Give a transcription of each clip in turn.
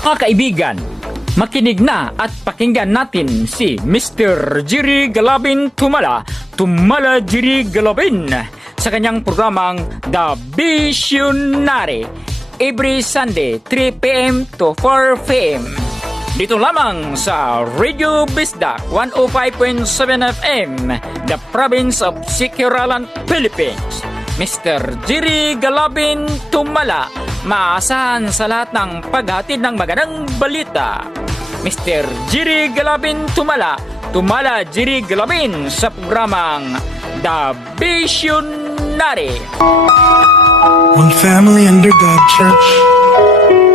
Mga kaibigan, makinig na at pakinggan natin si Mr. Jerry Galabin Tumala Jerry Galabin sa kanyang programang The Visionary every Sunday 3 p.m. to 4 p.m. Dito lamang sa Radio Bisdak 105.7 FM, the province of Sikiralan, Philippines. Mr. Jerry Galabin Tumala, maasahan sa lahat ng paghatid ng magandang balita. Mr. Jerry Galabin Tumala Jerry Galabin sa programang The Visionary. One family under God Church,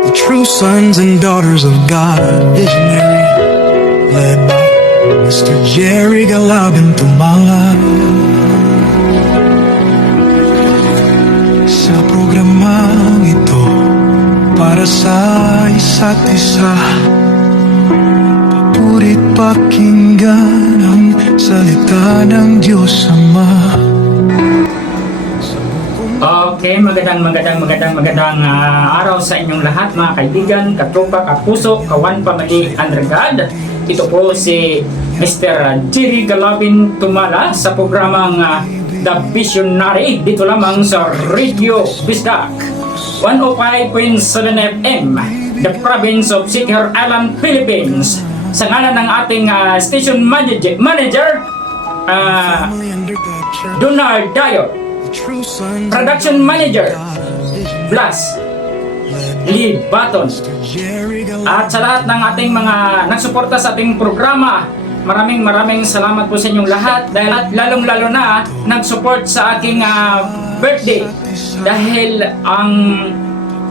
the true sons and daughters of God, visionary, led by Mr. Jerry Galabin Tumala. Sa programang ito, para sa isa't isa, papurit pakinggan ang salita ng Diyos Ama. Okay, magandang araw sa inyong lahat, mga kaibigan, katropa, kapuso, kawan, pamali, under God. Ito po si Mr. Jerry Galabin Tumala sa programang The Visionary, dito lamang sa Radio Bisdak 105.7 FM, the province of Sikiralan, Philippines. Sa ngalan ng ating station manager, Donald Dayot, production manager Blas Lee Baton, at sa lahat ng ating mga nagsuporta sa ating programa, maraming salamat po sa inyong lahat, dahil at lalong-lalo na nag-support sa aking birthday, dahil ang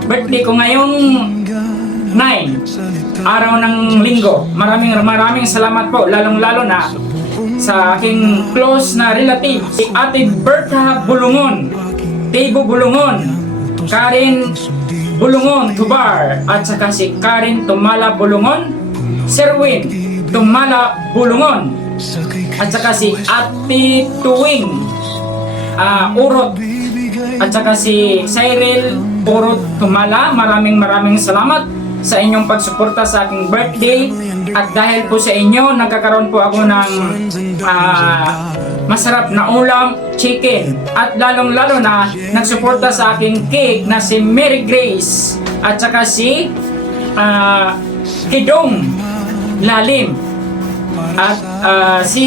birthday ko ngayong 9 araw ng linggo. Maraming salamat po, lalong-lalo na sa aking close na relative, si Ate Berta Bulungon, Tebo Bulungon, Karen Bulungon Tubar, at saka si Karen Tumala Bulungon, Serwin Tumala Bulungon, at saka si Ate Tuwing Urot, at saka si Cyril Urot Tumala. Maraming salamat sa inyong pagsuporta sa aking birthday, at dahil po sa inyo nagkakaroon po ako ng masarap na ulam, chicken, at lalong-lalo na nagsuporta sa aking cake na si Mary Grace, at saka si Kidong Lalim, at si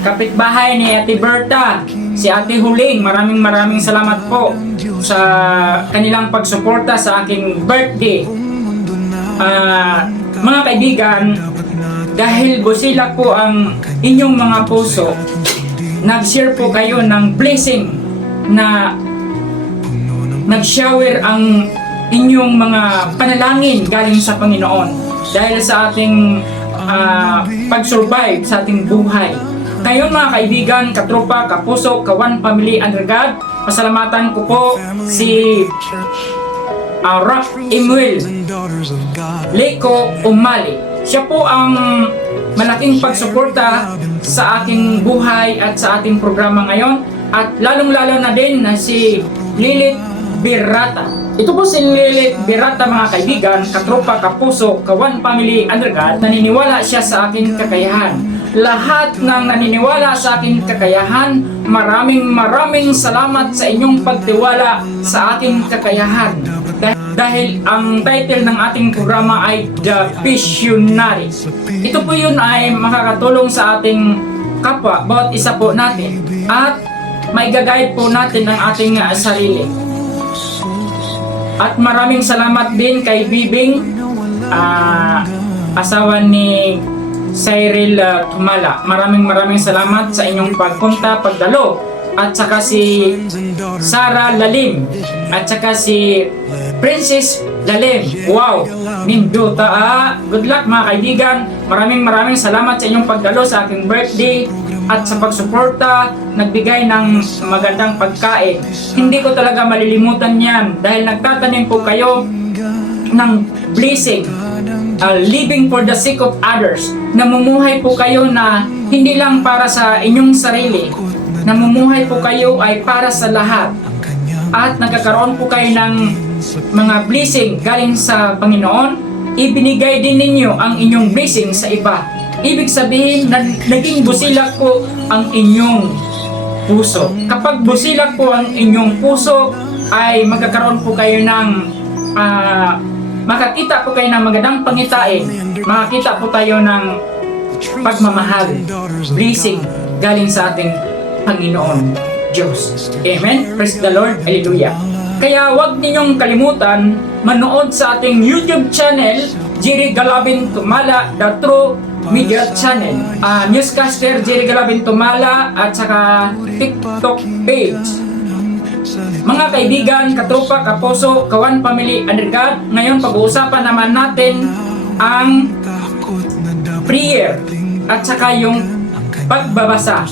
kapitbahay ni Ate Berta, si Ate Huling. Maraming salamat po sa kanilang pagsuporta sa aking birthday. Mga kaibigan, dahil busilak po ang inyong mga puso, nag-share po kayo ng blessing, na nag-shower ang inyong mga panalangin galing sa Panginoon dahil sa ating pag-survive sa ating buhay. Ngayon mga kaibigan, katropa, kapuso, kawan, family, under God, pasalamatan ko po si Rock Emuel Leko Umali. Siya po ang malaking pagsuporta sa aking buhay at sa ating programa ngayon, at lalong-lalo na din na si Lilith Birata. Ito po si Lilith Birata, mga kaibigan, katropa, kapuso, kawan, family, under God. Naniniwala siya sa aking kakayahan. Lahat ng naniniwala sa aking kakayahan, maraming salamat sa inyong pagtiwala sa aking kakayahan. Dahil ang title ng ating programa ay The Visionary. Ito po yun ay makakatulong sa ating kapwa, bawat isa po natin, at may gagayad po natin ang ating sarili. At maraming salamat din kay Bibing, asawa ni Cyril Tumala. Maraming salamat sa inyong pagpunta, pagdalo, at saka si Sarah Lalim, at saka si Princess Lalim. Wow, Mindota. Good luck mga kaibigan. Maraming salamat sa inyong pagdalo sa aking birthday at sa pagsuporta, nagbigay ng magandang pagkain. Hindi ko talaga malilimutan yan, dahil nagtatanim po kayo ng blessing, living for the sake of others. Namumuhay po kayo na hindi lang para sa inyong sarili, namumuhay po kayo ay para sa lahat, at nagkakaroon po kayo ng mga blessing galing sa Panginoon, ibinigay din ninyo ang inyong blessing sa iba. Ibig sabihin na naging busilak po ang inyong puso. Kapag busilak po ang inyong puso, ay magkakaroon po kayo ng makakita po kayo ng magandang pangitain. Makakita po tayo ng pagmamahal, blessing galing sa ating Panginoon Diyos. Amen? Praise the Lord. Hallelujah. Kaya huwag ninyong kalimutan manood sa ating YouTube channel, Jerry Galabin Tumala, The True Media Channel. Newscaster Jerry Galabin Tumala at saka TikTok page. Mga kaibigan, katropa, kapuso, kawan, family, under God, ngayon pag-uusapan naman natin ang prayer at saka yung pagbabasa.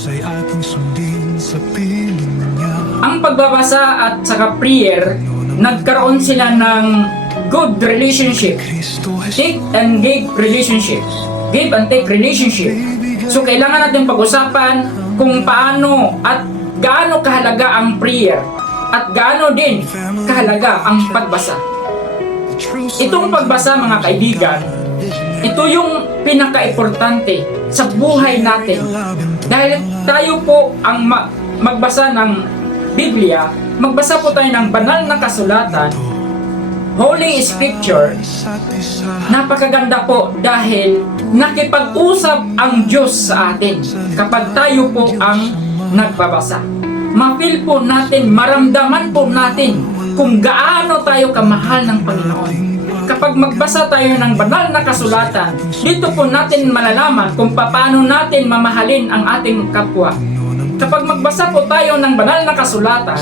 Ang pagbabasa at saka prayer, nagkaroon sila ng good relationship. Take and give relationship. Give and take relationship. So kailangan natin pag-usapan kung paano at gaano kahalaga ang prayer at gaano din kahalaga ang pagbasa. Itong pagbasa, mga kaibigan, ito yung pinaka-importante sa buhay natin. Dahil tayo po ang magbasa ng Biblia, magbasa po tayo ng banal na kasulatan, Holy Scripture. Napakaganda po dahil nakipag-usap ang Diyos sa atin kapag tayo po ang nagbabasa. Ma-feel po natin, maramdaman po natin kung gaano tayo kamahal ng Panginoon. Kapag magbasa tayo ng banal na kasulatan, dito po natin malalaman kung paano natin mamahalin ang ating kapwa. Kapag magbasa po tayo ng banal na kasulatan,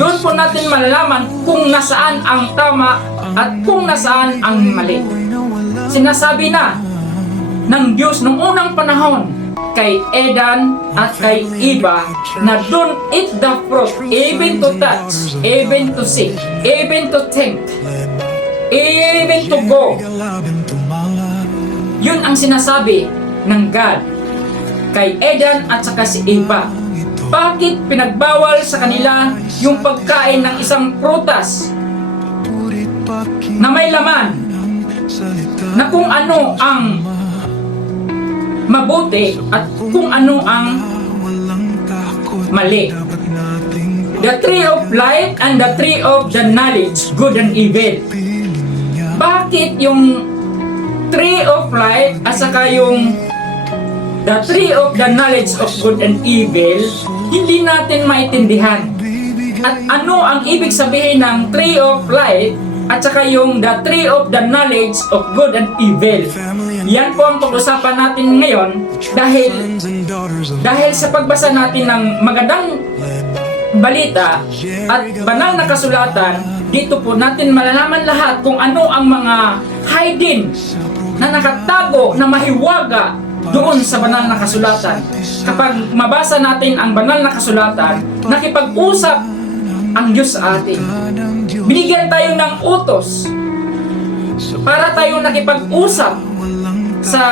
doon po natin malalaman kung nasaan ang tama at kung nasaan ang mali. Sinasabi na ng Diyos noong unang panahon kay Edan at kay Eva na don't eat the fruit, even to touch, even to see, even to think, even to go. Yun ang sinasabi ng God kay Edan at saka si Eva. Bakit pinagbawal sa kanila yung pagkain ng isang prutas na may laman na kung ano ang mabuti at kung ano ang mali? The tree of life and the tree of the knowledge, good and evil. Bakit yung tree of life at saka yung the tree of the knowledge of good and evil hindi natin maintindihan? At ano ang ibig sabihin ng tree of life at saka yung the tree of the knowledge of good and evil? Yan po ang pag-usapan natin ngayon dahil sa pagbasa natin ng magandang balita at banal na kasulatan, dito po natin malalaman lahat kung ano ang mga hidden na nakatago na mahiwaga doon sa banal na kasulatan. Kapag mabasa natin ang banal na kasulatan, nakipag-usap ang Diyos sa atin. Binigyan tayo ng utos para tayo nakipag-usap sa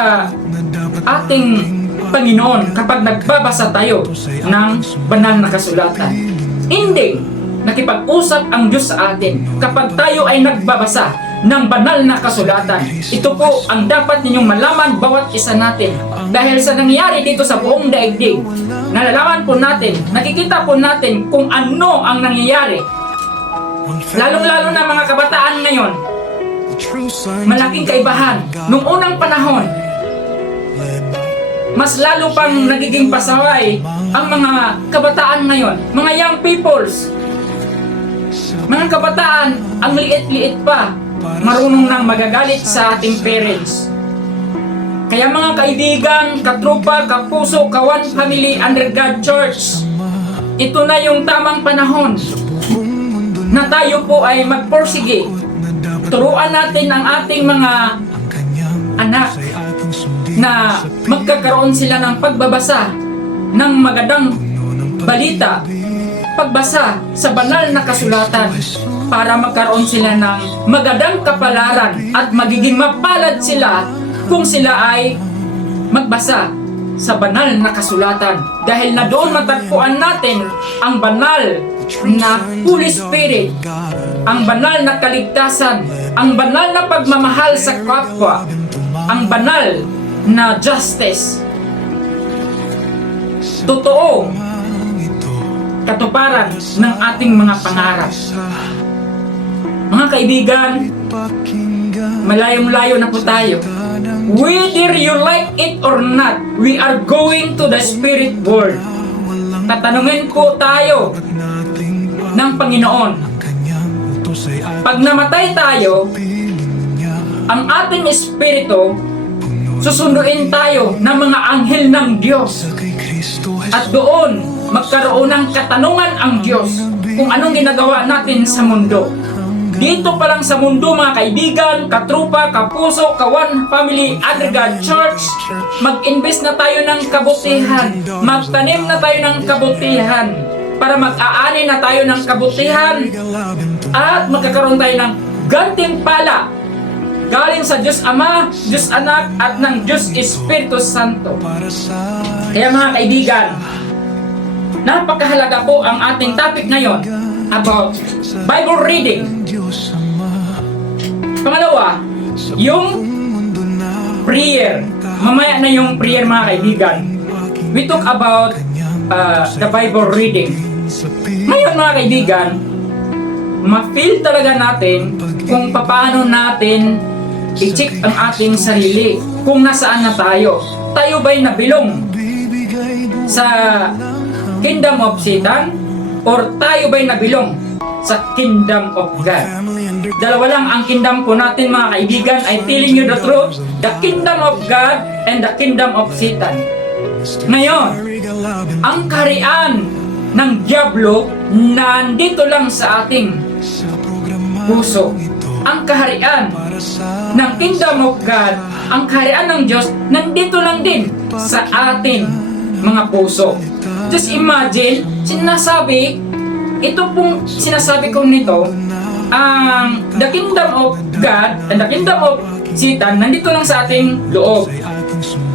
ating Panginoon kapag nagbabasa tayo ng banal na kasulatan. Hindi, nakipag-usap ang Diyos sa atin kapag tayo ay nagbabasa ng banal na kasulatan. Ito po ang dapat ninyong malaman bawat isa natin. Dahil sa nangyayari dito sa buong daigdig, nalalaman po natin, nakikita po natin kung ano ang nangyayari. Lalong-lalo na mga kabataan ngayon, malaking kaibahan. Nung unang panahon, mas lalo pang nagiging pasaway ang mga kabataan ngayon. Mga young peoples, mga kabataan, ang liit-liit pa, marunong nang magagalit sa ating parents. Kaya mga kaibigan, katrupa, kapuso, kawan, family, under God Church, ito na yung tamang panahon na tayo po ay magporsige. Turuan natin ang ating mga anak na magkakaroon sila ng pagbabasa ng magandang balita, pagbasa sa banal na kasulatan para magkaroon sila ng magandang kapalaran at magiging mapalad sila kung sila ay magbasa sa banal na kasulatan. Dahil na doon matagpuan natin ang banal na Holy Spirit, ang banal na kaligtasan, ang banal na pagmamahal sa kapwa, ang banal na justice, totoo katuparan ng ating mga pangarap. Mga kaibigan, malayong-layo na po tayo. Whether you like it or not, we are going to the spirit world. Tatanungin po tayo ng Panginoon. Pag namatay tayo, ang ating espiritu, susunduin tayo ng mga anghel ng Diyos. At doon, magkaroon ng katanungan ang Diyos kung anong ginagawa natin sa mundo. Dito pa lang sa mundo, mga kaibigan, katrupa, kapuso, kawan, family, under God Church, mag-invest na tayo ng kabutihan, magtanim na tayo ng kabutihan, para mag-aani na tayo ng kabutihan, at magkakaroon tayo ng gantimpala galing sa Diyos Ama, Diyos Anak, at ng Diyos Espiritu Santo. Kaya mga kaibigan, napakahalaga po ang ating topic ngayon about Bible reading. Pangalawa, yung prayer. Mamaya na yung prayer, mga kaibigan. We talk about the Bible reading. Ngayon, mga kaibigan, ma-feel talaga natin kung paano natin i-check ang ating sarili, kung nasaan na tayo. Tayo ba'y nabilong sa Kingdom of Satan, or tayo ba'y nabilong sa Kingdom of God? Dalawa lang ang kingdom po natin, mga kaibigan. I telling you the truth, the Kingdom of God and the Kingdom of Satan. Ngayon, ang kaharian ng Diablo nandito lang sa ating puso. Ang kaharian ng Kingdom of God, ang kaharian ng Diyos, nandito lang din sa ating mga puso. Just imagine, ito pong sinasabi ko nito, ang the Kingdom of God and the Kingdom of Satan, nandito lang sa ating loob.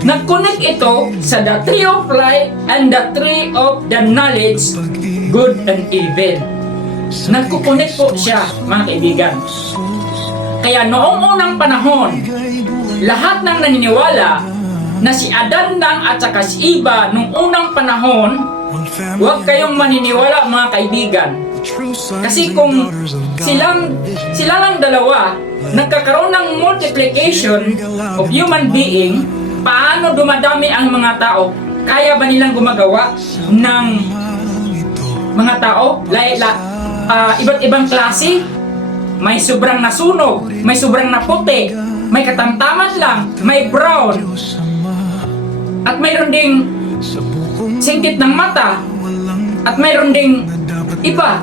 Nag-connect ito sa the tree of life and the tree of the knowledge, good and evil. Nagkukunik po siya, mga kaibigan. Kaya noong unang panahon, lahat ng naniniwala na si Adan lang at saka si Eva nung unang panahon, huwag kayong maniniwala, mga kaibigan. Kasi kung sila lang dalawa nagkakaroon ng multiplication of human being, paano dumadami ang mga tao? Kaya ba nilang gumagawa ng mga tao? Iba't ibang klase? May sobrang nasunog, may sobrang naputi, may katamtaman lang, may brown, at mayroon ding singkit ng mata, at mayroon ding iba.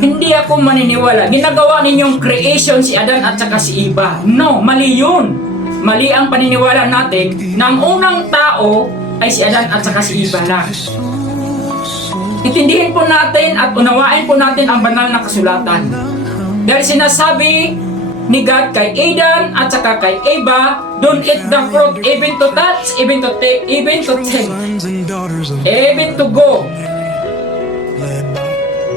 Hindi ako maniniwala. Ginagawa ninyong creation si Adan at saka si Eva. No, mali yun. Mali ang paniniwala natin na ang unang tao ay si Adan at saka si Eva lang. Itindihin po natin at unawain po natin ang banal na kasulatan. Dahil sinasabi ni God kay Adan at saka kay Eva, don't eat the fruit, even to touch, even to take, even to take, even to go.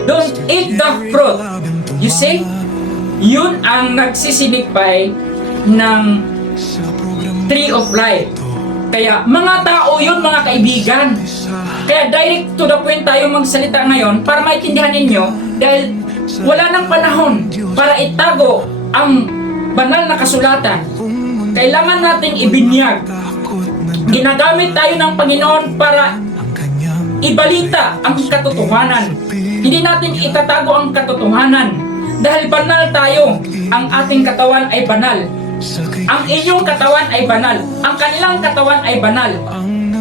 Don't eat the fruit. You see? Yun ang nagsisignify ng tree of life. Kaya mga tao yun, mga kaibigan. Kaya direct to the point tayo magsalita ngayon para maintindihan ninyo, dahil wala nang panahon para itago ang banal na kasulatan. Kailangan nating ibinyag. Ginagamit tayo ng Panginoon para ibalita ang katotohanan. Hindi natin itatago ang katotohanan. Dahil banal tayo, ang ating katawan ay banal. Ang inyong katawan ay banal. Ang kanilang katawan ay banal.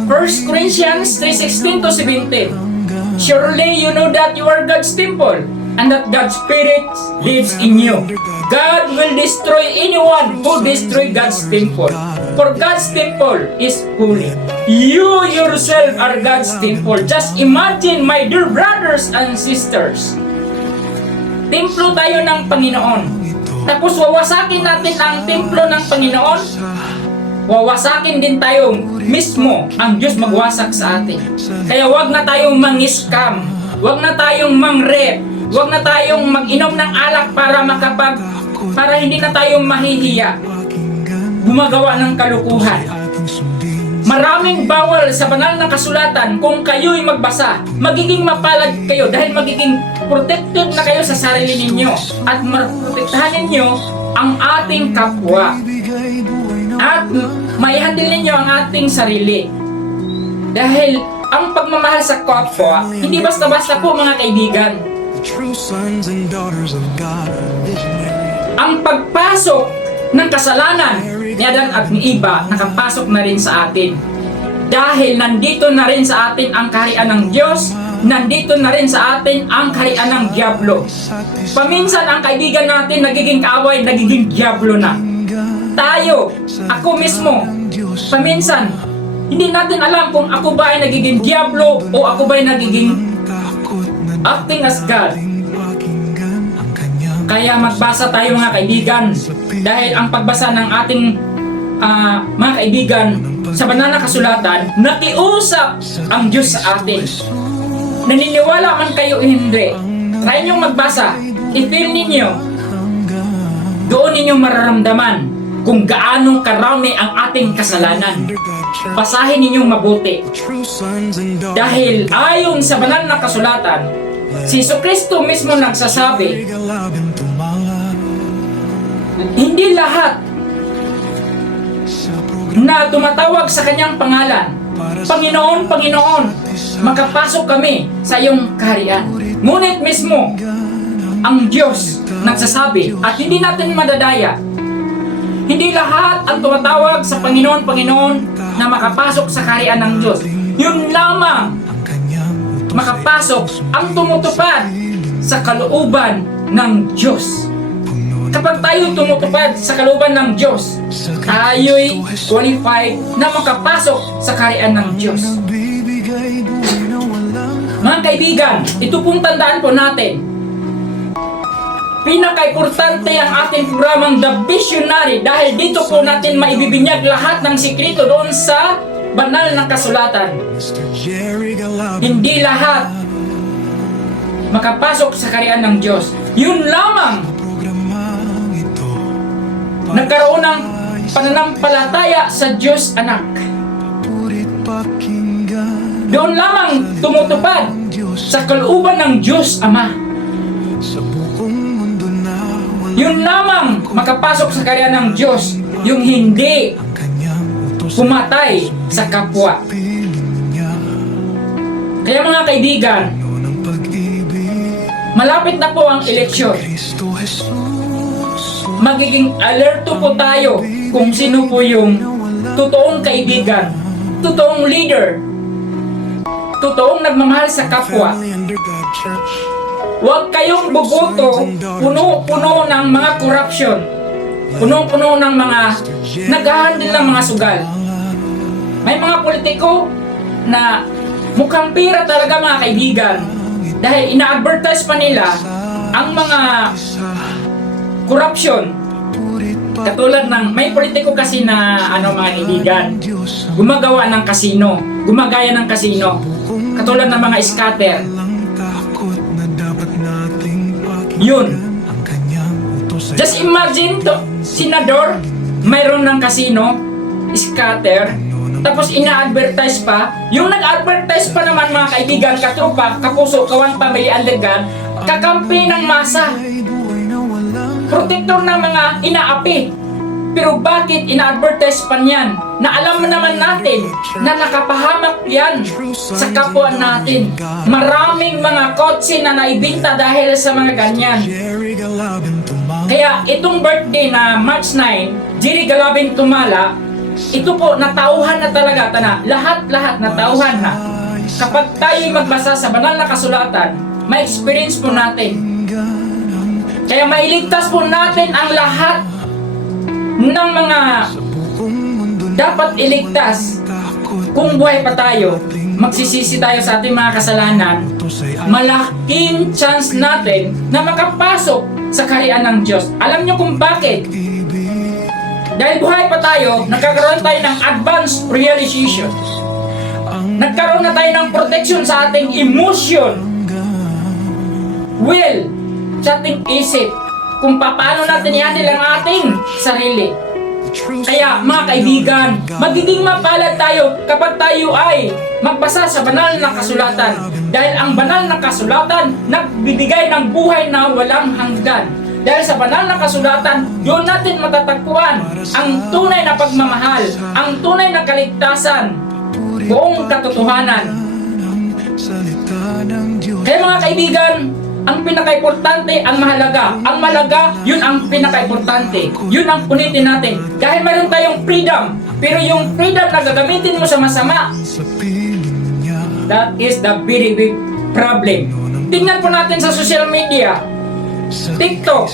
1 Corinthians 3:16-17. Surely you know that you are God's temple, and that God's Spirit lives in you. God will destroy anyone who destroys God's temple. For God's temple is holy. You yourself are God's temple. Just imagine, my dear brothers and sisters. Templo tayo ng Panginoon. Tapos wawasakin natin ang templo ng Panginoon. Wawasakin din tayo mismo, ang Diyos magwasak sa atin. Kaya wag na tayong mang-scam. Huwag na tayong mang-rep. Huwag na tayong mag-inom ng alak para hindi na tayo mahihiya. Gumagawa ng kalukuhan. Maraming bawal sa banal na kasulatan. Kung kayo'y magbasa, magiging mapalad kayo dahil magiging protected na kayo sa sarili ninyo at maprotektahan ninyo ang ating kapwa at maihandle ninyo ang ating sarili. Dahil ang pagmamahal sa kapwa, hindi basta-basta po mga kaibigan. True sons and daughters of God. Ang pagpasok ng kasalanan ni Adan at ni Eva nakapasok na rin sa atin. Dahil nandito na rin sa atin ang kaharian ng Diyos, nandito na rin sa atin ang kaharian ng Diablo. Paminsan ang kaibigan natin nagiging kaaway, nagiging Diablo na. Tayo, ako mismo, paminsan, hindi natin alam kung ako ba ay nagiging Diablo o ako ba ay nagiging acting as God. Kaya magbasa tayo mga kaibigan, dahil ang pagbasa ng ating mga kaibigan sa banal na kasulatan, nakiusap ang Diyos sa atin. Naniniwala man kayo o hindi, try niyong magbasa, i-feel ninyo, doon ninyo mararamdaman kung gaano karami ang ating kasalanan. Basahin ninyong mabuti. Dahil ayon sa banal na kasulatan, si Jesucristo mismo nagsasabi, hindi lahat na tumatawag sa kanyang pangalan, Panginoon, Panginoon, makapasok kami sa iyong kaharian. Ngunit mismo ang Diyos nagsasabi, at hindi natin madadaya, hindi lahat ang tumatawag sa Panginoon, Panginoon na makapasok sa kaharian ng Diyos. Yun lamang makapasok ang tumutupad sa kalooban ng Diyos. Kapag tayo tumutupad sa kalooban ng Diyos, tayo'y qualified na makapasok sa kaharian ng Diyos. Mga kaibigan, ito pong tandaan po natin. Pinaka-importante ang ating programang The Visionary dahil dito po natin maibibinyag lahat ng sikreto doon sa banal na kasulatan. Hindi lahat makapasok sa kaharian ng Diyos. Yun lamang nagkaroon ng pananampalataya sa Diyos Anak. Doon lamang tumutupad sa kalooban ng Diyos Ama. Yun lamang makapasok sa kaharian ng Diyos, yung hindi pumatay sa kapwa. Kaya mga kaibigan, malapit na po ang eleksyon. Magiging alerto po tayo kung sino po yung totoong kaibigan, totoong leader, totoong nagmamahal sa kapwa. Huwag kayong boboto puno-puno ng mga corruption, puno-puno ng mga nag-handle ng mga sugal. May mga politiko na mukhang pira talaga mga kaibigan dahil ina-advertise pa nila ang mga corruption. Katulad ng may politiko kasi na mga kaibigan, gumagawa ng kasino, gumagaya ng kasino. Katulad ng mga scatter. Yun. Just imagine to, senador, mayroon ng kasino, scatter, tapos ina-advertise pa. Yung nag-advertise pa naman mga kaibigan, katropa, kapuso, kawan, pamilya, aldegan, kakampi ng masa, protektor ng mga inaapi. Pero bakit ina-advertise pa niyan? Na alam naman natin na nakapahamak yan sa kapwa natin. Maraming mga kotse na naibinta dahil sa mga ganyan. Kaya itong birthday na March 9, Jerry Galabin Tumala, ito po natauhan na talaga, lahat-lahat natauhan na. Kapag tayo'y magbasa sa banal na kasulatan, may experience po natin. Kaya mailigtas po natin ang lahat ng mga dapat iligtas. Kung buhay pa tayo, magsisisi tayo sa ating mga kasalanan, malaking chance natin na makapasok sa kaharian ng Diyos. Alam nyo kung bakit? Dahil buhay pa tayo, nagkakaroon tayo ng advanced realization. Nagkaroon na tayo ng protection sa ating emotion. will sa ating isip kung paano natin i-handle ang ating sarili. Kaya mga kaibigan, magiging mapalad tayo kapag tayo ay magbasa sa banal na kasulatan. Dahil ang banal na kasulatan nagbibigay ng buhay na walang hanggan. Dahil sa banal na kasulatan, doon natin matatagpuan ang tunay na pagmamahal, ang tunay na kaligtasan, buong katotohanan. Kaya mga kaibigan, ang pinaka-importante, ang mahalaga. Ang mahalaga, yun ang pinaka-importante. Yun ang punitin natin. Dahil mayroon tayong freedom, pero yung freedom na gagamitin mo sa masama, that is the very big problem. Tingnan po natin sa social media, TikTok,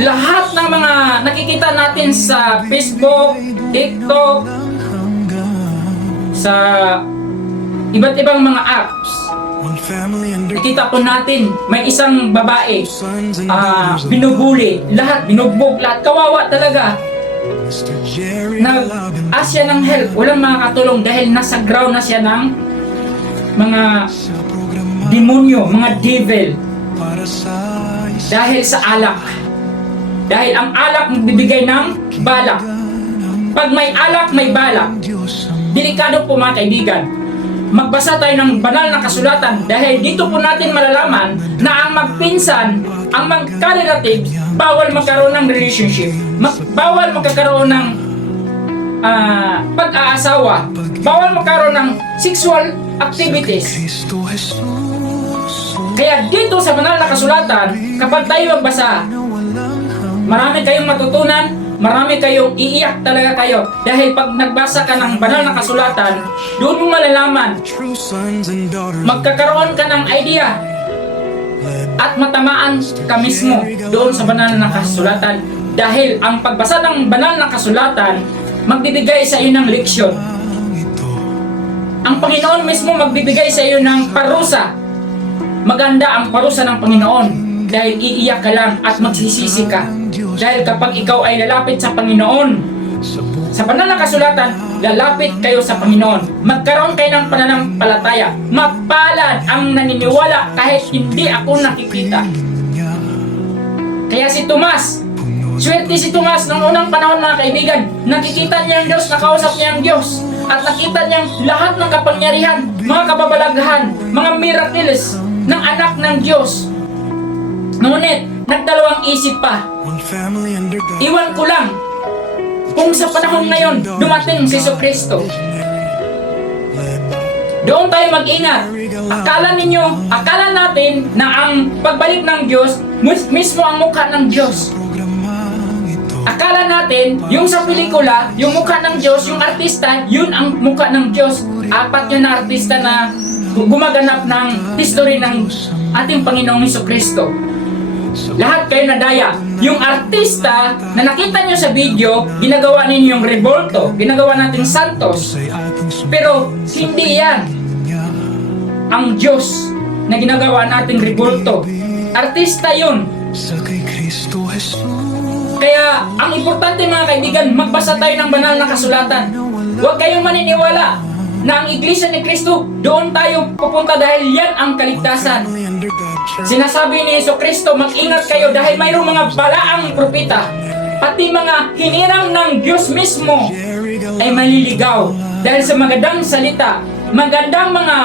lahat ng mga nakikita natin sa Facebook, TikTok, sa iba't ibang mga apps. Nakita po natin, may isang babae, binubuli, lahat, binugbog, lahat, kawawa talaga. Nag-ask siya ng help, walang makakatulong dahil nasa ground na siya ng mga demonyo, mga devil. Dahil sa alak. Dahil ang alak magbibigay ng balak. Pag may alak, may balak. Delikado po mga kaibigan. Magbasa tayo ng banal na kasulatan dahil dito po natin malalaman na ang magpinsan, ang magka-relatives, bawal magkaroon ng relationship, bawal magkakaroon ng pag-aasawa, bawal magkaroon ng sexual activities. Kaya dito sa banal na kasulatan, kapag tayo magbasa, marami kayong matutunan, marami kayong iiyak talaga kayo. Dahil pag nagbasa ka ng banal na kasulatan, doon mo malalaman, magkakaroon ka ng idea at matamaan ka mismo doon sa banal na kasulatan. Dahil ang pagbasa ng banal na kasulatan, magbibigay sa iyo ng leksyon. Ang Panginoon mismo magbibigay sa iyo ng parusa. Maganda ang parusa ng Panginoon dahil iiyak ka lang at magsisisi ka. Dahil kapag ikaw ay lalapit sa Panginoon, sa banal na kasulatan, lalapit kayo sa Panginoon. Magkaroon kayo ng pananampalataya. Mapalad ang naniniwala kahit hindi ako nakikita. Kaya si Tomas, swerte si Tomas noong unang panahon mga kaibigan, nakikita niya ang Diyos, nakausap niya ang Diyos, at nakita niya lahat ng kapangyarihan, mga kababalaghan, mga miracles ng anak ng Diyos. Ngunit, nagdalawang isip pa. Iwan ko lang kung sa panahon ngayon dumating si Jesucristo. Doon tayo mag-ingat. Akala natin na ang pagbalik ng Diyos mismo ang mukha ng Diyos. Akala natin, yung sa pelikula, yung mukha ng Diyos, yung artista, yun ang mukha ng Diyos. Apat yun na artista na gumaganap ng history ng ating Panginoong Jesucristo. Lahat kayo nadaya. Yung artista na nakita nyo sa video, ginagawa ninyo yung Revolto, ginagawa nating Santos. Pero hindi yan ang Diyos na ginagawa nating Revolto. Artista yun. Kaya ang importante mga kaibigan, magbasa tayo ng banal na kasulatan. Huwag kayong maniniwala na ang Iglesia ni Kristo, doon tayo pupunta dahil yan ang kaligtasan. Sinasabi ni Jesucristo, mag-ingat kayo dahil mayroong mga balaang propeta, pati mga hinirang ng Diyos mismo ay maliligaw dahil sa magandang salita, magandang mga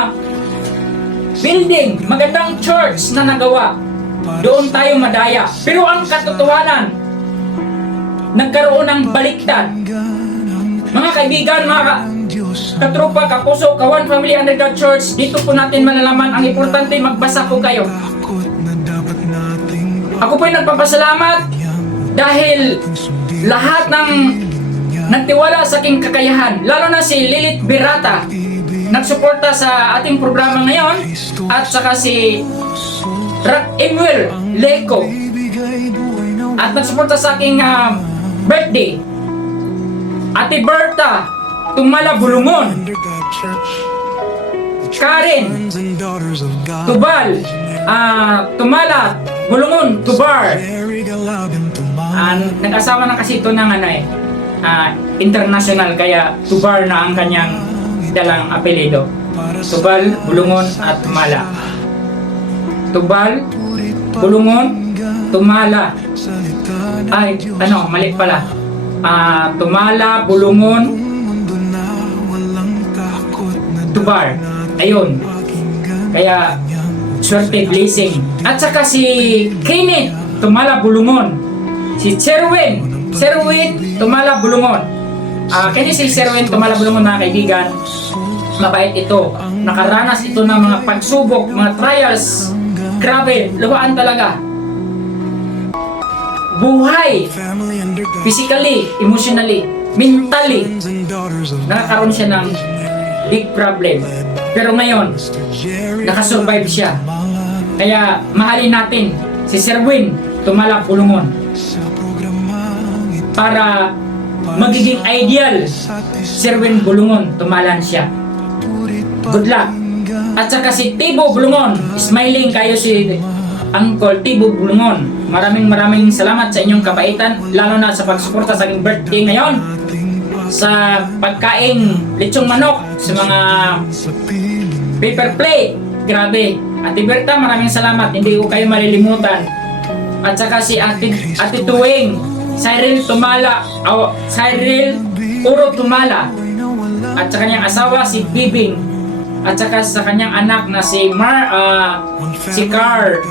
building, magandang church na nagawa. Doon tayo madaya. Pero ang katotohanan, nagkaroon ng baliktad. Mga kaibigan, mga katropa, kapuso, Kawan Family Under God Church, dito po natin malalaman ang importante, magbasa po kayo. Ako po ay nagpapasalamat dahil lahat ng nagtiwala sa aking kakayahan, lalo na si Lilith Berata, nagsuporta sa ating programa ngayon, at saka si Rock Emuel Leco, at nagsuporta sa aking birthday, Ate Berta Tumala Bulungon, Karen Tubal, Tumala Bulungon Tubar. Nag-asawa na kasi ito ng international, kaya Tubar na ang kanyang dalang apelido. Tubal, Bulungon at Tumala. Tubal, bulungon, tumala. Ay, mali pala. Tumala, bulungon, tubar. Ayun. Kaya, swerte, blessing. At saka si Kenneth, tumala, bulungon. Si Sherwin, tumala, bulungon. Si Sherwin, tumala, bulungon, mga kaibigan. Mabait ito. Nakaranas ito ng mga pagsubok, mga trials. Grabe, luhaan talaga. Buhay, physically, emotionally, mentally, nakakaroon siya ng big problem. Pero ngayon, nakasurvive siya. Kaya mahalin natin si Sherwin, tumala, bulungon. Para magiging ideal, Sherwin, bulungon, tumalan siya. Good luck. At saka si Tibo Bulungon, smiling kayo si Uncle Tibo Bulungon. Maraming salamat sa inyong kabaitan, lalo na sa pagsuporta sa aking birthday ngayon. Sa pagkaing lechong manok, sa mga paper plate. Grabe. Ate Berta, maraming salamat. Hindi ko kayo malilimutan. At saka si Ate Tuwing, Cyril Uro Tumala. At sa kanyang asawa si Bibing. At saka sa kanyang anak na si Carl.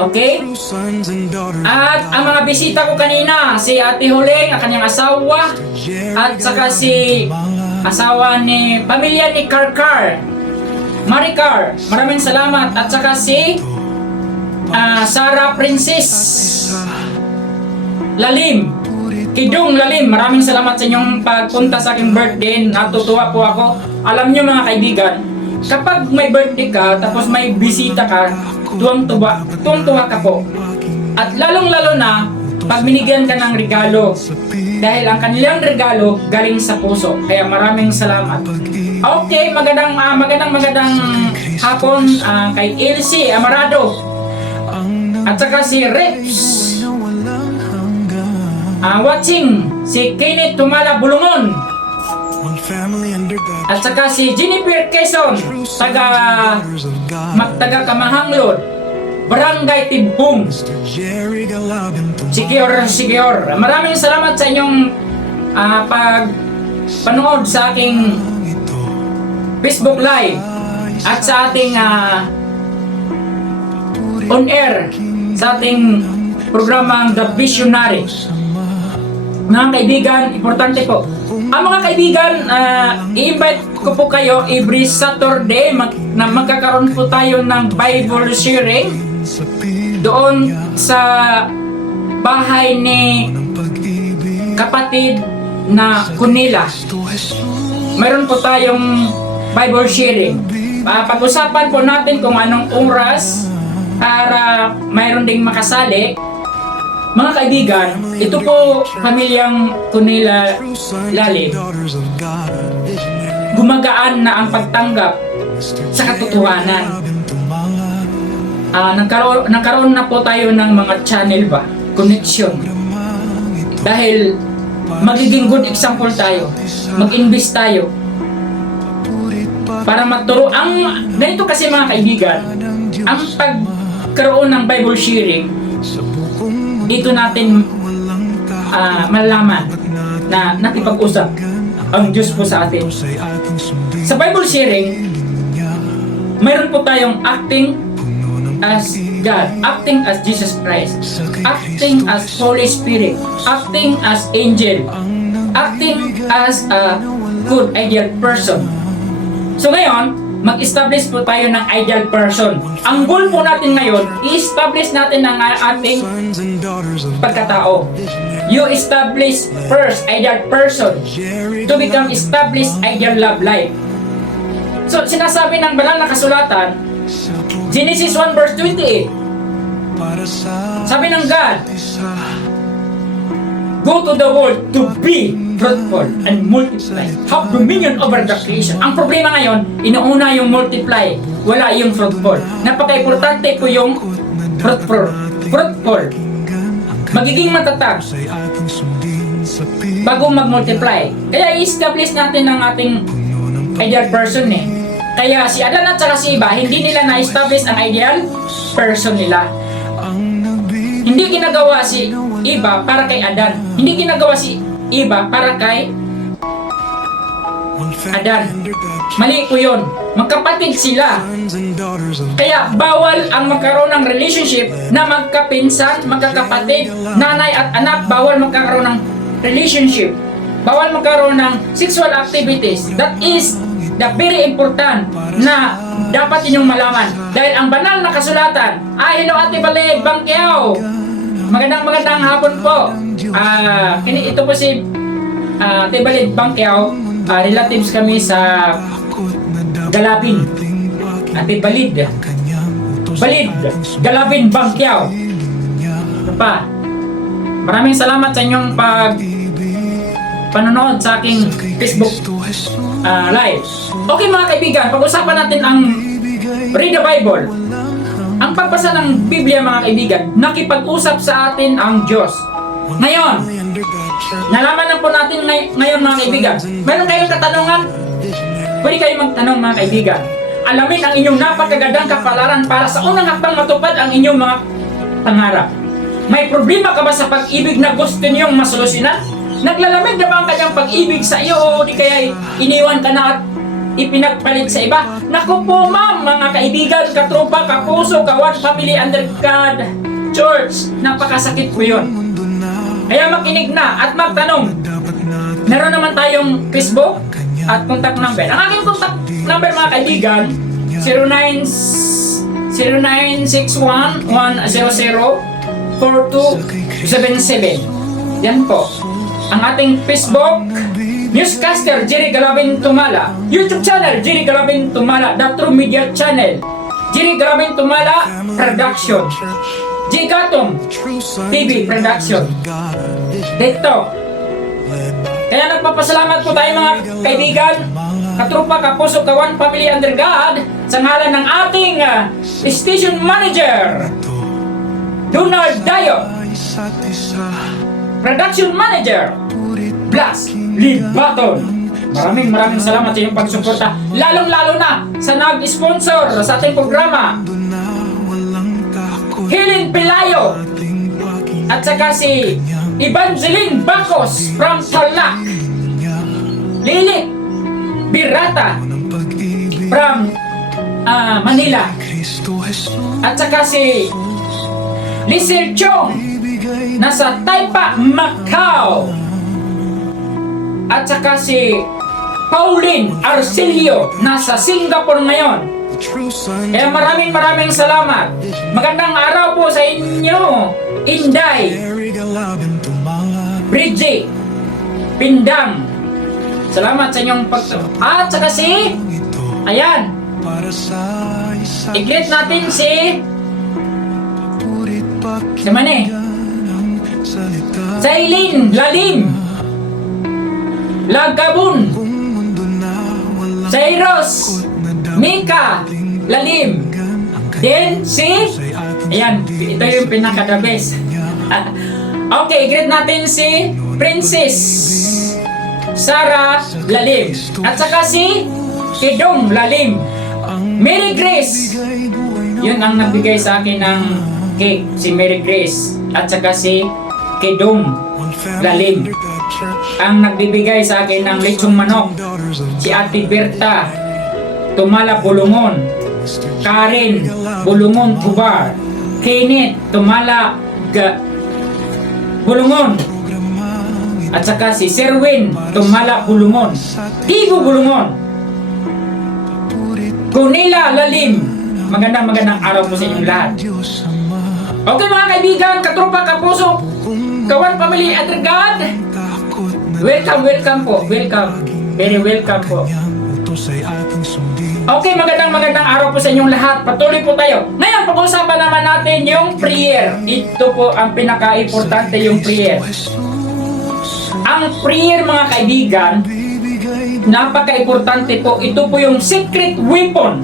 Okay? At ang mga bisita ko kanina, si Ate Huleng, ang kanyang asawa, at saka si asawa ni pamilya ni Karkar, Maricar, maraming salamat. At saka si Sarah Princess Lalim, Kidong Lalim, maraming salamat sa inyong pagpunta sa aking birthday. Natutuwa po ako. Alam nyo mga kaibigan, kapag may birthday ka, tapos may bisita ka, tuwang-tuwa ka po. At lalong-lalo na, pag binigyan ka ng regalo, dahil ang kanilang regalo galing sa puso. Kaya maraming salamat. Okay, magandang hapon kay Elsie Amarado. At saka si Reps. Watching si Kenneth Tumala Bulungon. At saka si Jennifer Quezon, taga Kamahanglod, Barangay Tibong. Sikior. Maraming salamat sa inyong panood sa aking Facebook Live at sa ating on air sa ating programang The Visionary. Mga kaibigan, importante po. Ang mga kaibigan, i-invite ko po kayo every Saturday na magkakaroon po tayo ng Bible sharing doon sa bahay ni kapatid na Kunila. Mayroon po tayong Bible sharing. Pag-usapan po natin kung anong oras para mayroon ding makasali. Mga kaibigan, ito po pamilyang Kunila Lalim. Gumagaan na ang pagtanggap sa katotohanan. Nagkaroon na po tayo ng mga channel connection. Dahil magiging good example tayo. Mag-invest tayo. Para magturo. Ganito kasi mga kaibigan, ang pagkaroon ng Bible sharing, dito natin malalaman na nakipag-usap ang Diyos po sa atin. Sa Bible sharing, mayroon po tayong acting as God, acting as Jesus Christ, acting as Holy Spirit, acting as angel, acting as a good ideal person. So ngayon, mag-establish po tayo ng ideal person. Ang goal po natin ngayon, i-establish natin ang ating pagkatao. You establish first ideal person to become established ideal love life. So, sinasabi ng banal na kasulatan, Genesis 1 verse 28. Sabi ng God, go to the world to be fruitful and multiply. Have dominion over the creation. Ang problema ngayon, inuuna yung multiply, wala yung fruitful. Napaka-importante po yung fruitful. Magiging matatag bago mag-multiply. Kaya i-establish natin ang ating ideal person eh. Kaya si Adan at saka si Eva, hindi nila na-establish ang ideal person nila. Hindi ginagawa si Eva para kay Adan. Hindi ginagawa si Eva para kay Adan. Mali po yun. Magkapatid sila. Kaya bawal ang magkaroon ng relationship na magkapinsan, magkakapatid, nanay at anak. Bawal magkaroon ng relationship. Bawal magkaroon ng sexual activities. That is the very important na dapat ninyong malaman. Dahil ang banal na kasulatan, hello Ate Baled Bangkeo. Magandang hapon po. Ito po si Ate Baled Bangkeo. Relatives kami sa Galapin. Ate Balid. Galapin Bangkeo. Ito pa. Maraming salamat sa inyong panonood sa aking Facebook live. Okay mga kaibigan, pag-usapan natin ang Read the Bible. Ang pagbasa ng Biblia mga kaibigan, nakipag-usap sa atin ang Diyos. Ngayon, nalaman na po natin ngayon mga kaibigan. Meron kayong katanungan? Pwede kayong magtanong mga kaibigan. Alamin ang inyong napakagandang kapalaran para sa unang hakbang matupad ang inyong mga pangarap. May problema ka ba sa pag-ibig na gusto niyong masolusyonan? Naglalamig na ba ang kanyang pag-ibig sa iyo o di kaya iniwan ka na at ipinagpalit sa iba? Naku po ma'am, mga kaibigan, katropa, kapuso, kawan, family, under God, church, napakasakit po yun. Kaya makinig na at magtanong. Meron naman tayong Facebook at contact number. Ang aking contact number mga kaibigan, 0961-100-4277. Yan po. Ang ating Facebook, Newscaster Jerry Galabin Tumala. YouTube channel, Jerry Galabin Tumala. The True Media Channel, Jerry Galabin Tumala Production. Jigatong TV Production. TikTok. Kaya nagpapasalamat po tayo mga kaibigan, katropa, kapuso, kawan, family, under God, sa ngalan ng ating station manager, Donald Dayo. Production Manager, Blas Libaton. Maraming salamat sa iyong pagsuporta. Lalong-lalo na sa nag-sponsor sa ating programa, Helen Pelayo, at saka si Evangeline Bacos from Tarlac, Lili Birata from Manila, at saka si Lisel Chong nasa Taipa, Macau, at saka si Pauline Arcilio nasa Singapore ngayon. Kaya maraming salamat. Magandang araw po sa inyo, Inday Bridget Pindang. Salamat sa inyong at saka si ayan, i-greet natin si Mane Zailin Lalim Lagabun, Zairos Mika Lalim. Then si ayan, ito yung pinaka-the best. Okay, greet natin si Princess Sarah Lalim at saka si Kidong Lalim. Mary Grace, yun ang nagbigay sa akin ng cake, si Mary Grace, at saka si Kidong Lalim. Ang nagbibigay sa akin ng lechong manok, si Ate Berta Tumala Bulungon, Karen Bulungon Tubar, Kenneth Tumala Bulungon, at saka si Serwin Tumala Bulungon, Tigo Bulungon, Gunila Lalim. Magandang araw po sa inyong lahat. Okay mga kaibigan, katropa, kapuso, kawan, family, under God, welcome po, very welcome po. Okay, magandang araw po sa inyong lahat. Patuloy po tayo. Ngayon, pag-usapan naman natin yung prayer. Ito po ang pinaka-importante, yung prayer. Ang prayer mga kaibigan, napaka-importante po. Ito po yung secret weapon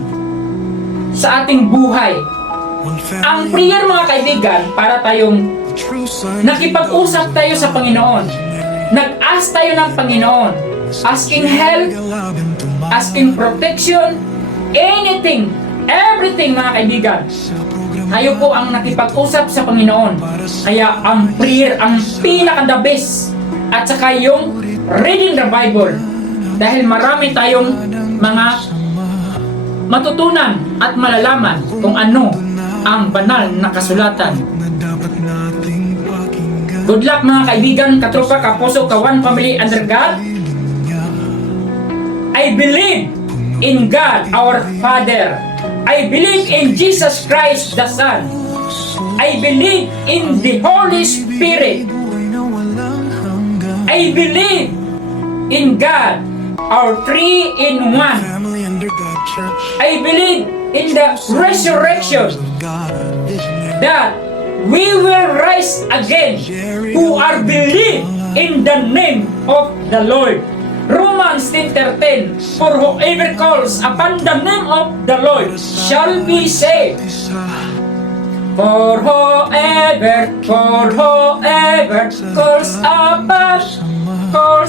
sa ating buhay. Ang prayer mga kaibigan, para tayong nakipag-usap tayo sa Panginoon. Nag-ask tayo ng Panginoon. Asking help, asking protection, anything, everything mga kaibigan. Tayo po ang nakipag-usap sa Panginoon. Kaya ang prayer ang pinaka-the best. At saka yung reading the Bible. Dahil marami tayong mga matutunan at malalaman kung ano ang banal na kasulatan. Good luck mga kaibigan, katropa, kapuso, ka-One Family under God. I believe in God our Father. I believe in Jesus Christ the Son. I believe in the Holy Spirit. I believe in God our three-in-one. Family under God Church. I believe in the resurrection that we will rise again who are believe in the name of the Lord. Romans 10:10, for whoever calls upon the name of the Lord shall be saved. For whoever calls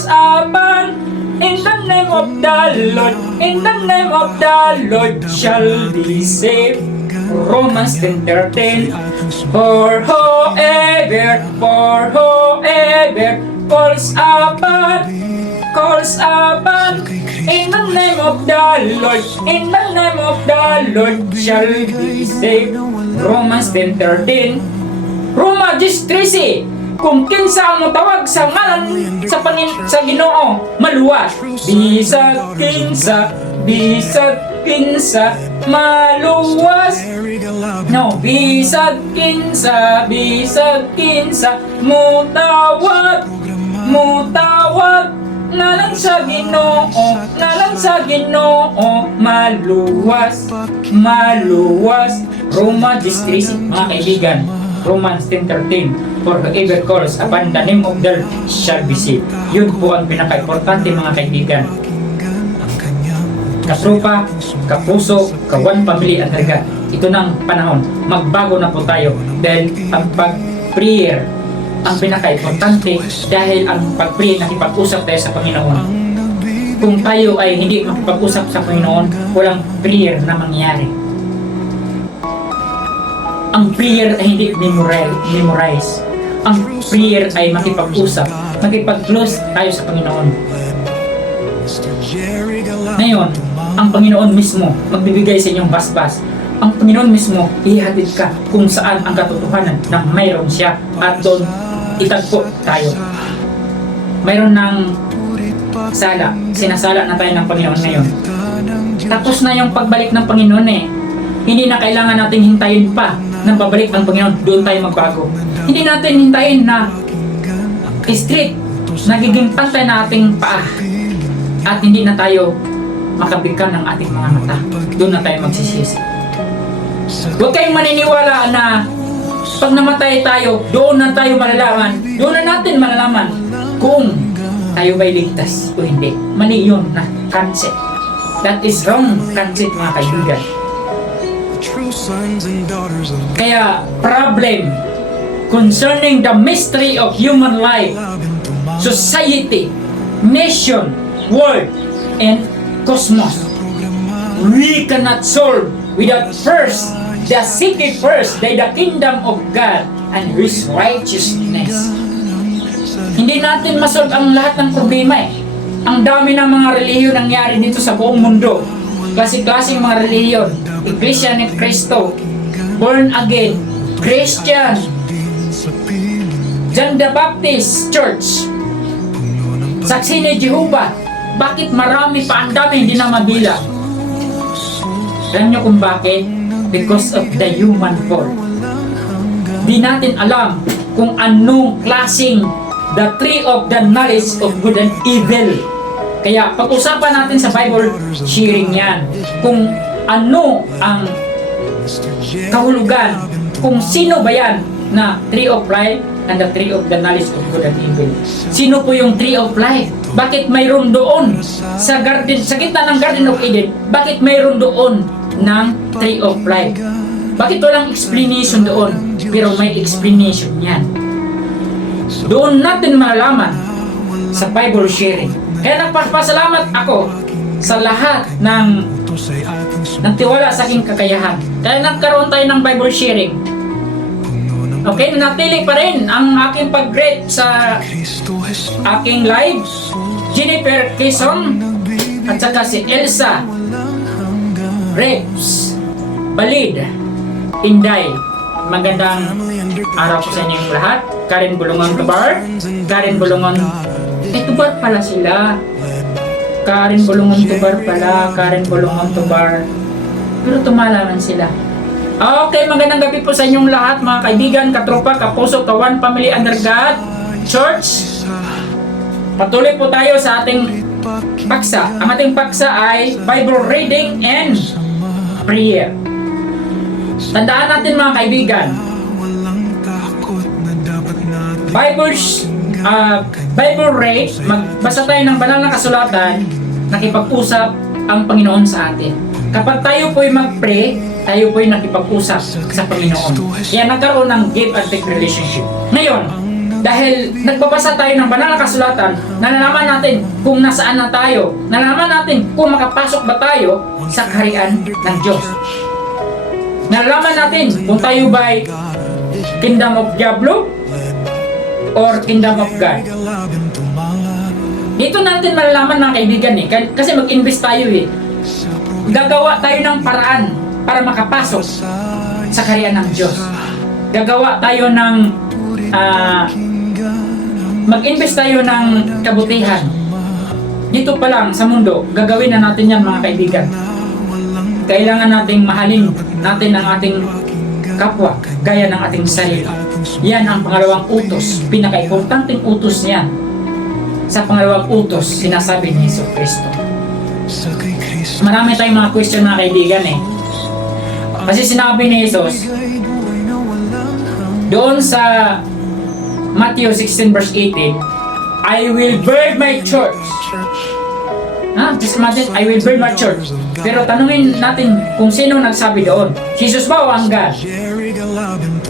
upon in the name of the Lord shall be saved. Romans 10:13, for whoever calls upon in the name of the Lord shall be saved. Romans 10:13, Roma 10:13, kung kinsa ang tawag sa ngalan sa Ginoo maluwas. Bisag kinsa maluwas. No, bisag kinsa mutawag ngalan sa Ginoo maluwas. Roma 10:13 mga kaibigan. Romans 10:13, for whoever calls upon the name of the Lord shall be saved. Yun po ang pinaka-importante mga kaibigan. Katropa, kapuso, ka-One Family under God. Ito ng panahon, magbago na po tayo dahil ang pag-prayer ang pinaka-importante, dahil ang pag-prayer nakipag-usap tayo sa Panginoon. Kung tayo ay hindi makipag-usap sa Panginoon, walang prayer na mangyayari. Ang prayer ay hindi memorize. Ang prayer ay makipag-usap, makipag-close tayo sa Panginoon. Ngayon, ang Panginoon mismo magbibigay sa inyong basbas. Ang Panginoon mismo ihatid ka kung saan ang katotohanan ng mayroon siya, at doon itagpo tayo. Mayroon ng sinasala na tayo ng Panginoon ngayon. Tapos na yung pagbalik ng Panginoon eh. Hindi na kailangan natin hintayin pa ng pabalik ng Panginoon, doon tayo magbago. Hindi natin hintayin na straight, nagiging pantay na ating paa, at hindi na tayo makabikan ng ating mga mata. Doon na tayo magsisisi. Huwag kayong maniniwala na pag namatay tayo, doon na tayo malalaman, doon na natin malalaman kung tayo ba'y ligtas o hindi. Mali yun na concept. That is wrong concept mga kaibigan. Kaya problem concerning the mystery of human life, society, nation, world, and cosmos, we cannot solve without first seeking first the kingdom of God and His righteousness. Hindi natin masolve ang lahat ng problema eh. Ang dami ng mga relihiyon nangyari dito sa buong mundo. Klase-klaseng mga relihiyon. Iglesia ni Cristo, born again, Christian, John the Baptist Church, Saksi ni Jehovah. Bakit marami pa, ang dami hindi na mabilang? Alam nyo kung bakit? Because of the human fall. Di natin alam kung anong klaseng the tree of the knowledge of good and evil. Kaya pag-usapan natin sa Bible, sharing yan. Kung ano ang kahulugan, kung sino ba yan na tree of life and the tree of the knowledge of good and evil. Sino po yung tree of life? Bakit mayroon doon sa garden, sa gitna ng Garden of Eden? Bakit mayroon doon ng tree of life? Bakit walang explanation doon? Pero may explanation yan. Doon natin malalaman sa Bible sharing. Kaya nagpapasalamat ako sa lahat ng nagtiwala sa aking kakayahan. Kaya nagkaroon tayo ng Bible sharing. Okay, nanatili pa rin ang aking pag-greet sa aking live. Jennifer Quezon at saka si Elsa Reps Balid Inday. Magandang araw po sa inyong lahat. Karen Bulungan Tubar. Karen Bulungan. Tubar pala sila. Karen Bulungan Tubar pala. Karen Bulungan Tubar. Pero tumalaman sila. Okay, magandang gabi po sa inyong lahat, mga kaibigan, katropa, kapuso, kawan, family under God Church. Patuloy po tayo sa ating paksa. Ang ating paksa ay Bible reading and prayer. Tandaan natin, mga kaibigan, Bible read, magbasa tayo ng banal na kasulatan, nakipag-usap ang Panginoon sa atin. Kapag tayo po'y mag-pray, tayo po'y nakipag-usap sa Panginoon. Yan, nagkaroon ng give and take relationship. Ngayon, dahil nagbabasa tayo ng banal na kasulatan, nalalaman natin kung nasaan na tayo, nalalaman natin kung makapasok ba tayo sa kaharian ng Diyos. Nalalaman natin kung tayo ba'y Kingdom of Diablo or Kingdom of God. Dito natin malalaman, mga kaibigan, kasi mag-invest tayo Gagawa tayo ng paraan para makapasok sa kaharian ng Diyos. Gagawa tayo ng mag-invest tayo ng kabutihan. Dito pa lang sa mundo, gagawin na natin yan, mga kaibigan. Kailangan nating mahalin natin ang ating kapwa gaya ng ating sarili. Yan ang pangalawang utos, pinaka-importanting utos niyan. Sa pangalawang utos, sinasabi ni Hesus Kristo. Marami tayong mga question, mga kaibigan Kasi sinabi ni Jesus doon sa Matthew 16 verse 18, I will build my church. Just imagine, I will build my church. Pero tanungin natin kung sino nagsabi doon. Jesus ba o ang God?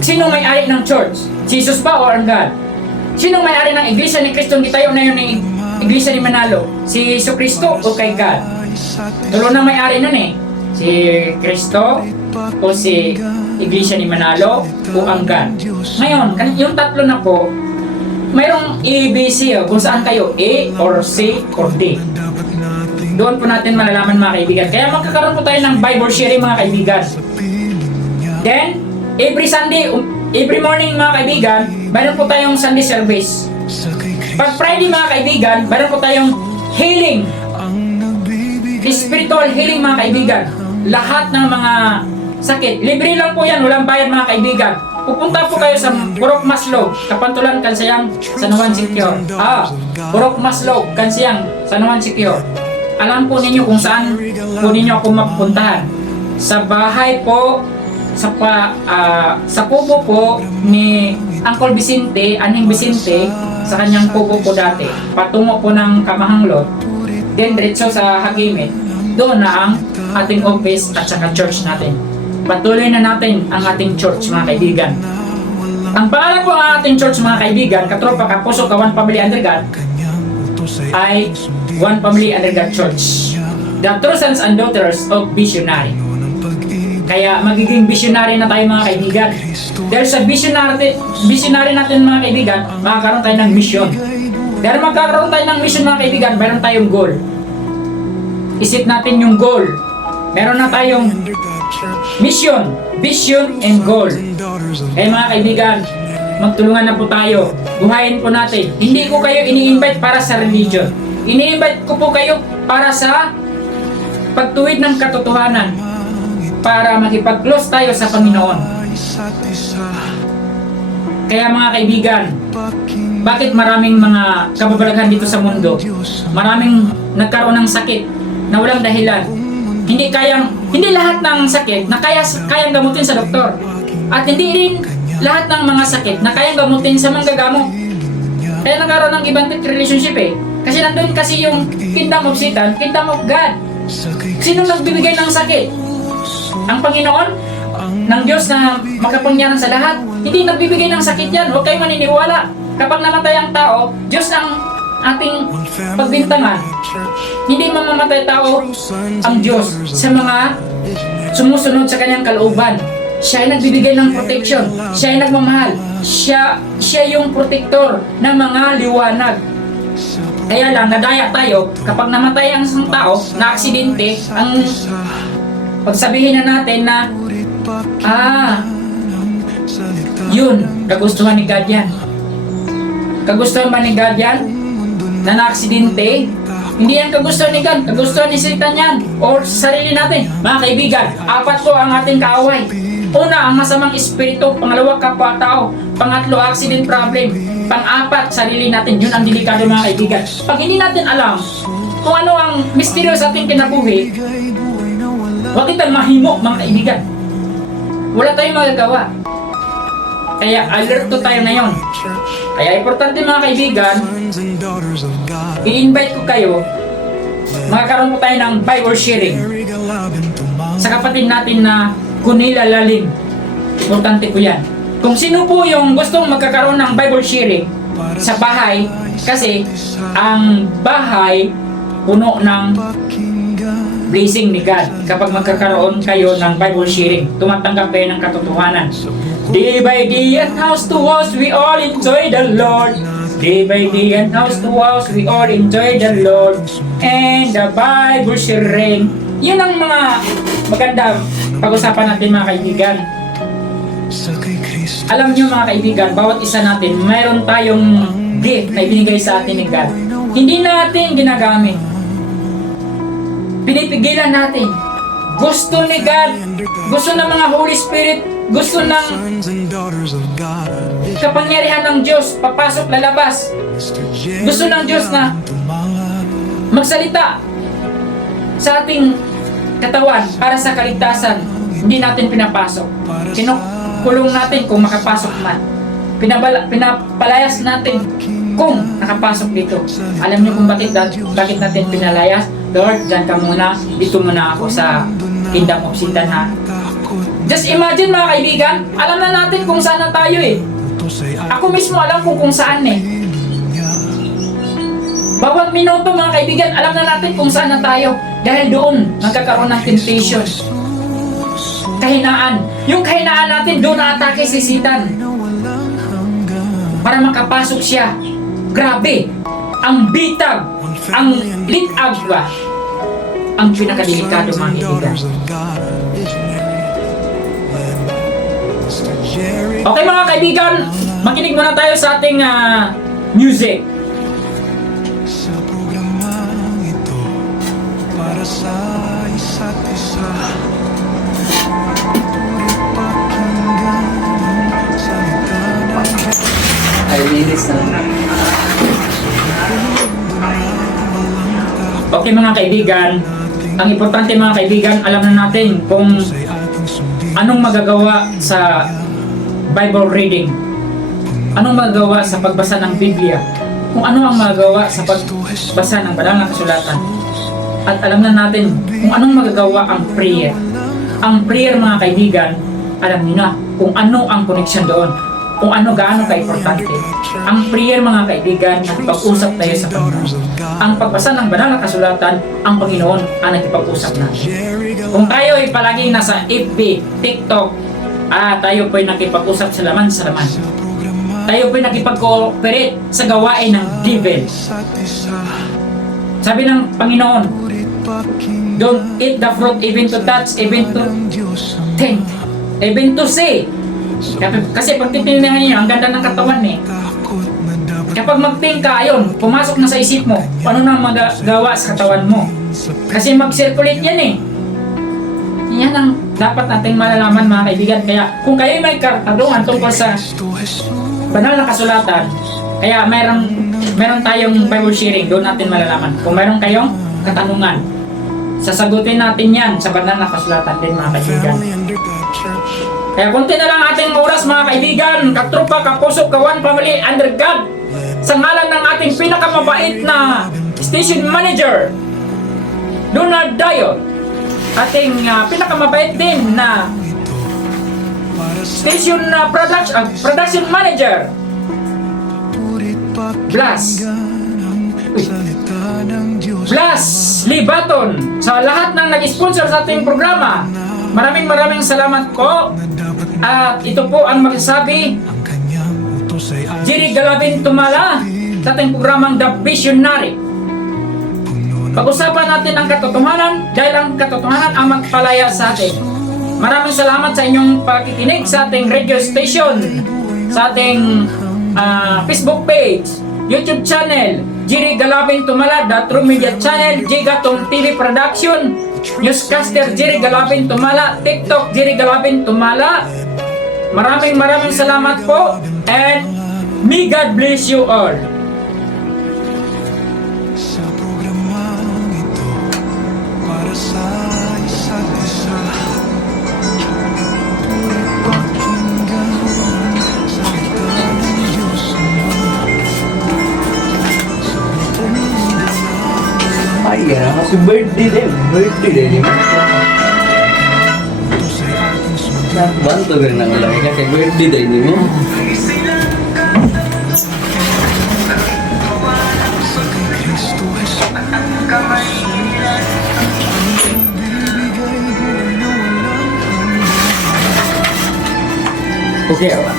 Sino may-ari ng church? Jesus ba o ang God? Sino may-ari ng iglesia ni Kristo? Hindi tayo na yun ng iglesia ni Manalo. Si Hesus Kristo o kay God? Tulo na may-ari nun Si Kristo o si iglesia ni Manalo o ang God. Ngayon, yung tatlo na po, mayroong ABC kung saan kayo, A or C or D. Doon po natin malalaman, mga kaibigan. Kaya magkakaroon po tayo ng Bible sharing, mga kaibigan. Then, every Sunday, every morning, mga kaibigan, mayroon po tayong Sunday service. Pag Friday, mga kaibigan, mayroon po tayong healing. Spiritual healing, mga kaibigan. Lahat ng mga sakit. Libre lang po yan, walang bayad, mga kaibigan. Pupunta po kayo sa Purok Maslog, Kapantulan, Kansayang, San Juan Secure. Purok Maslog, Kansayang, San Juan Secure. Alam po ninyo kung saan po ninyo ako mapupuntahan. Sa bahay po, sa kubo po ni Uncle Vicente, Aning Vicente, sa kanyang kubo po dati. Patungo po ng Kamahanglot, then diretso sa Hagimit. Doon na ang ating office at saka church natin. Patuloy na natin ang ating church, mga kaibigan. Ang pangalan po ang ating church, mga kaibigan, katropa, kapuso, kawan, family under God, ay One Family Under God Church, the true sons and daughters of visionary. Kaya magiging visionary na tayo, mga kaibigan. Dahil sa visionary natin, mga kaibigan, makakaroon tayo ng mission. Dahil magkakaroon tayo ng mission, mga kaibigan, meron tayong goal. Isip natin yung goal. Meron na tayong mission, vision, and goal. Kaya, mga kaibigan, magtulungan na po tayo. Buhayin po natin. Hindi ko kayo ini-invite para sa religion. Ini-invite ko po kayo para sa pagtuwid ng katotohanan. Para makipag-close tayo sa Panginoon. Kaya, mga kaibigan, bakit maraming mga kababalaghan dito sa mundo? Maraming nagkaroon ng sakit na walang dahilan. Hindi lahat ng sakit na kayang gamutin sa doktor. At hindi rin lahat ng mga sakit na kayang gamutin sa manggagamot. Kaya nagkaroon ng ibang relationship Kasi nandun kasi yung Kingdom of Satan, Kingdom of God. Sino nagbibigay ng sakit? Ang Panginoon ng Diyos na makapangyarihan sa lahat. Hindi nagbibigay ng sakit yan. Huwag kayo maniniwala. Kapag namatay ang tao, Diyos ang ating pagbintangan. Hindi mamamatay tao ang Diyos sa mga sumusunod sa kanyang kalooban. Siya ay nagbibigay ng protection. Siya ay nagmamahal. Siya yung protector ng mga liwanag. Kaya lang, nadaya tayo kapag namatay ang isang tao na aksidente, ang pagsabihin na natin na yun, kagustuhan ni God yan. Kagustuhan ba ni God yan? Na na-aksidente? Hindi yan kagustuhan ni God, kagustuhan ni Satan yan. Or sarili natin. Mga kaibigan, 4 po ang ating kaaway. Una, ang masamang espiritu. Pangalawa, kapwa-tao. Pangatlo, accident problem. Pang-4, sarili natin. Yun ang delikado mga kaibigan. Pag hindi natin alam kung ano ang misteryo sa ating kinabuhi, huwag kitang mahimo mga kaibigan. Wala tayong magagawa. Kaya alerto tayo ngayon. Kaya importante mga kaibigan, i-invite ko kayo, magkakaroon po tayo ng Bible sharing sa kapatid natin na Kunila Lalim. Importante po yan. Kung sino po yung gustong magkakaroon ng Bible sharing sa bahay, kasi ang bahay puno ng blessing ni God. Kapag magkakaroon kayo ng Bible sharing, tumatanggap kayo ng katotohanan. Day by day and house to house, we all enjoy the Lord. Day by day and house to house, we all enjoy the Lord. And the Bible sharing. Yun ang mga maganda pag-usapan natin mga kaibigan. Alam nyo mga kaibigan, bawat isa natin, mayroon tayong gift na ibinigay sa atin ni God. Hindi natin ginagamit. Pinipigilan natin. Gusto ni God, gusto ng mga Holy Spirit, gusto ng kapangyarihan ng Diyos, papasok, lalabas. Gusto ng Diyos na magsalita sa ating katawan para sa kaligtasan. Hindi natin pinapasok. Kinukulong natin kung makapasok man. Pinapalayas natin kung nakapasok dito. Alam niyo kung bakit natin pinalayas? Lord, dyan ka muna, dito muna ako sa Kingdom of Satan ha. Just imagine mga kaibigan, alam na natin kung saan na tayo eh. Ako mismo alam kung saan eh. Bawat minuto mga kaibigan, alam na natin kung saan na tayo. Dahil doon, nagkakaroon ng temptation. Kahinaan. Yung kahinaan natin, doon na-atake si Satan. Para makapasok siya. Grabe. Ang bitag, ang litag ba? Ang pinakadelikado mga kaibigan. Okay mga kaibigan, makinig muna tayo sa ating music. Sa programang ito, para sa isa't isa, tuloy pakinggan ang salita ng Diyos. Ay, linis na. Okay mga kaibigan, ang importante mga kaibigan, alam na natin kung anong magagawa sa Bible reading, anong magagawa sa pagbasa ng Biblia, kung ano ang magagawa sa pagbasa ng banal na kasulatan. At alam na natin kung anong magagawa ang prayer. Ang prayer mga kaibigan, alam niyo na kung ano ang connection doon, kung ano gaano ka-importante. Ang prayer mga kaibigan, nakipag-usap tayo sa Panginoon. Ang pagbasa ng banal na kasulatan, ang Panginoon ang nakipag-usap natin. Kung tayo ay palaging nasa FB, TikTok, tayo po ay nakipag-usap sa laman. Tayo po ay nakipag-cooperate sa gawain ng devil. Sabi ng Panginoon, don't eat the fruit even to touch, even to think, even to say. Kasi pag titingnan niyo, ang ganda ng katawan eh. Kapag mag-think ka, ayun, pumasok na sa isip mo, paano na magagawa sa katawan mo. Kasi mag-circulate yan eh. Yan ang dapat nating malalaman mga kaibigan. Kaya kung kayo may katanungan tungkol sa banal na kasulatan, kaya meron tayong Bible sharing, doon natin malalaman. Kung meron kayong katanungan, sasagutin natin yan sa banal na kasulatan din mga kaibigan. Kaya kunti na lang ating oras mga kaibigan, katropa, kapuso, kawan, family, under God. Sa ngalan ng ating pinakamabait na station manager, Donald Dayo, ating pinakamabait din na station production manager, Blas. salita ng Diyos. Plus, Libaton, sa lahat ng nag-sponsor sa ating programa. Maraming salamat po. At ito po ang magsasabi, Ang kanyang utos ay Jerry Galabin Tumala, sa ating programang The Visionary. Pag-usapan natin ang katotohanan dahil ang katotohanan ang magpalaya sa atin. Maraming salamat sa inyong pakikinig sa ating radio station, sa ating Facebook page, YouTube channel, Jerry Galabin Tumala, The True Media Channel, Jigatong TV Production, Newscaster Jerry Galabin Tumala, TikTok Jerry Galabin Tumala. Maraming salamat po, and may God bless you all. sa programang ito para sa isa't isa. Puri't pakinggan ang salita ng Diyos Ama. Sa buong mundo na Ay, kasi birthday din. utos ay ating sundan. Banto ka rin ang laki kasi birthday din mo. Sa kay Kristo Jesus,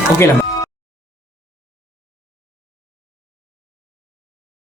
Okay lang.